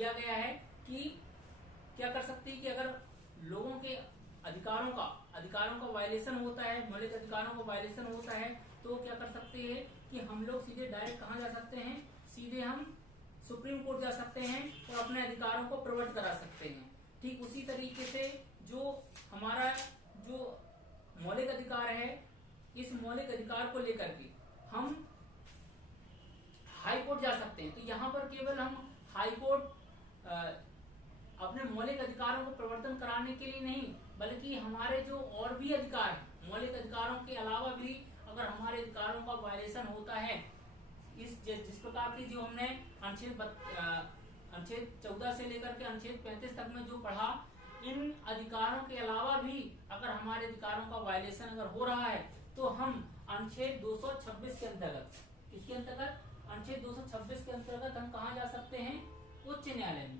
दिया गया है कि क्या कर सकते हैं कि अगर लोगों के अधिकारों का वायलेशन होता है, मौलिक अधिकारों का वायलेशन होता है, तो क्या कर सकते हैं कि हम लोग सीधे डायरेक्ट कहाँ जा सकते हैं, सीधे हम सुप्रीम कोर्ट जा सकते हैं और अपने अधिकारों को प्रवर्त करा सकते हैं। ठीक उसी तरीके से जो हमारा जो मौलिक अधिकार है, इस मौलिक अधिकार को लेकर के हम हाई कोर्ट जा सकते हैं। तो यहाँ पर केवल हम हाई कोर्ट अपने मौलिक अधिकारों को प्रवर्तन कराने के लिए नहीं, बल्कि हमारे जो और भी अधिकार हैं, मौलिक अधिकारों के अलावा भी अगर हमारे अधिकारों का वायलेशन होता है, जिस प्रकार की जो हमने अनुच्छेद 14 से लेकर के अनुच्छेद 35 तक में जो पढ़ा, इन अधिकारों के अलावा भी अगर हमारे अधिकारों का वायलेशन अगर हो रहा है, तो हम अनुच्छेद 226 के अंतर्गत, इसके अंतर्गत अनुच्छेद 226 के अंतर्गत हम कहा जा सकते हैं, उच्च न्यायालय में,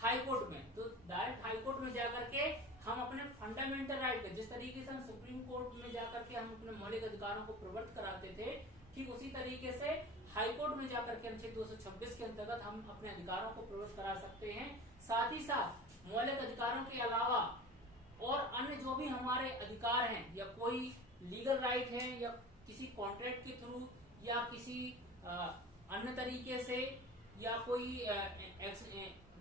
हाई कोर्ट में। तो डायरेक्ट हाई कोर्ट में जाकर के हम अपने फंडामेंटल राइट, जिस तरीके से हम सुप्रीम कोर्ट में जाकर के हम अपने मौलिक अधिकारों को प्रवर्त कराते थे, ठीक उसी तरीके से हाई कोर्ट में जाकर के अनुच्छेद 226 के अंतर्गत हम अपने अधिकारों को प्रवर्त करा सकते हैं। साथ ही साथ मौलिक अधिकारों के अलावा और अन्य जो भी हमारे अधिकार हैं, या कोई लीगल राइट है, या किसी कॉन्ट्रैक्ट के थ्रू, या किसी अन्य तरीके से, या कोई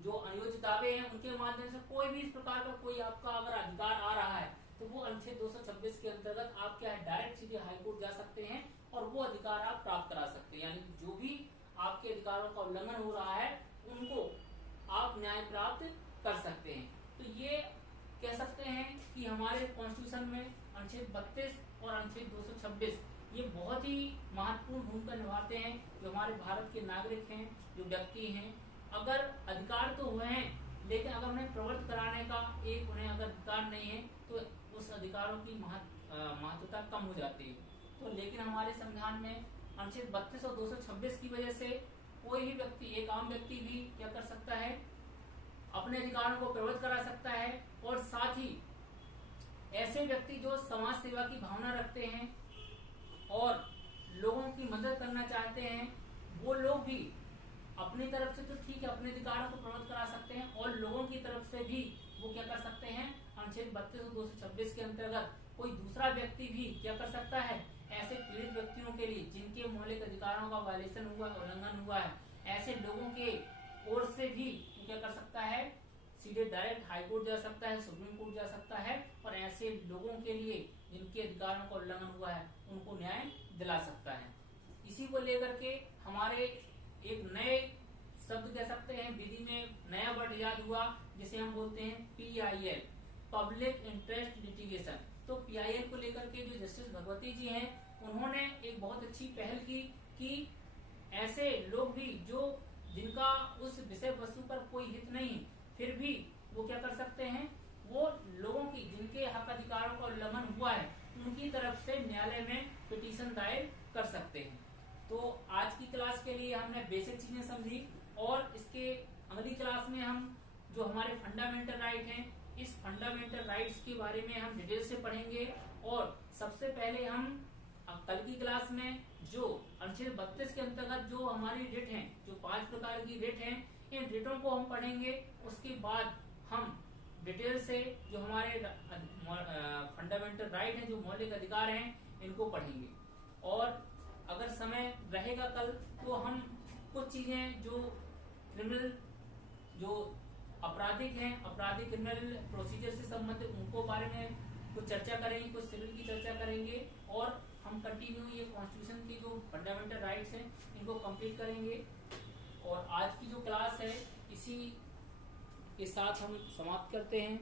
जो अनियोजित दावे हैं उनके माध्यम से, कोई भी इस प्रकार का कोई आपका अगर अधिकार आ रहा है, तो वो अनुच्छेद 226 के अंतर्गत आप क्या है, डायरेक्ट सीधे हाईकोर्ट जा सकते हैं और वो अधिकार आप प्राप्त करा सकते हैं। यानी जो भी आपके अधिकारों का उल्लंघन हो रहा है, उनको आप न्याय प्राप्त कर सकते हैं। तो ये कह सकते हैं कि हमारे कॉन्स्टिट्यूशन में अनुच्छेद 32 और अनुच्छेद 226 ये बहुत ही महत्वपूर्ण भूमिका निभाते हैं। जो हमारे भारत के नागरिक हैं, जो व्यक्ति हैं, अगर अधिकार तो हुए हैं, लेकिन अगर उन्हें प्रवर्त कराने का उन्हें अगर अधिकार नहीं है, तो उस अधिकारों की महत्वता कम हो जाती है। तो लेकिन हमारे संविधान में अनुच्छेद 32 और 226 की वजह से कोई भी व्यक्ति, एक आम व्यक्ति भी क्या कर सकता है, अपने अधिकारों को प्रवर्त करा सकता है। और साथ ही ऐसे व्यक्ति जो समाज सेवा की भावना रखते हैं और लोगों की मदद करना चाहते हैं, वो लोग भी अपनी तरफ से तो ठीक है अपने अधिकारों को प्रवर्त करा सकते हैं, और लोगों की तरफ से भी वो क्या कर सकते हैं, अनुच्छेद 32 और 226 के अंतर्गत कोई दूसरा व्यक्ति भी क्या कर सकता है, ऐसे पीड़ित व्यक्तियों के लिए जिनके मौलिक अधिकारों का वायलेशन हुआ, उल्लंघन हुआ है, ऐसे लोगों के ओर से भी वो क्या कर सकता है, सीधे डायरेक्ट हाई कोर्ट जा सकता है, सुप्रीम कोर्ट जा सकता है, और ऐसे लोगों के लिए जिनके अधिकारों का उल्लंघन हुआ है, उनको न्याय दिला सकता है। इसी को लेकर के हमारे एक नए शब्द कह सकते हैं, विधि में नया वर्ड याद हुआ, जिसे हम बोलते हैं PIL, पब्लिक इंटरेस्ट लिटिगेशन। तो PIL को लेकर के जो जस्टिस भगवती जी हैं, उन्होंने एक बहुत अच्छी पहल की कि ऐसे लोग भी जिनका उस विषय वस्तु पर कोई हित नहीं, फिर भी वो क्या कर सकते हैं, वो लोगों की जिनके हक अधिकारों का उल्लंघन हुआ है, उनकी तरफ से न्यायालय में पिटीशन दायर कर सकते हैं। तो आज की क्लास के लिए हमने बेसिक चीजें समझी, और इसके अगली क्लास में हम जो हमारे फंडामेंटल राइट हैं, इस फंडामेंटल राइट्स के बारे में हम डिटेल से पढ़ेंगे। और सबसे पहले हम कल की क्लास में जो अनुच्छेद 32 के अंतर्गत जो हमारी रिट हैं, जो 5 प्रकार की रिट हैं, इन रिटों को हम पढ़ेंगे। उसके बाद हम डिटेल से जो हमारे फंडामेंटल राइट हैं, जो मौलिक अधिकार हैं, इनको पढ़ेंगे। और अगर समय रहेगा कल, तो हम कुछ चीजें जो क्रिमिनल, जो आपराधिक हैं, आपराधिक क्रिमिनल प्रोसीजर से संबंधित, उनको बारे में कुछ चर्चा करेंगे, कुछ सिविल की चर्चा करेंगे, और हम कंटिन्यू ये कॉन्स्टिट्यूशन की जो फंडामेंटल राइट्स हैं, इनको कंप्लीट करेंगे। और आज की जो क्लास है, इसी के साथ हम समाप्त करते हैं।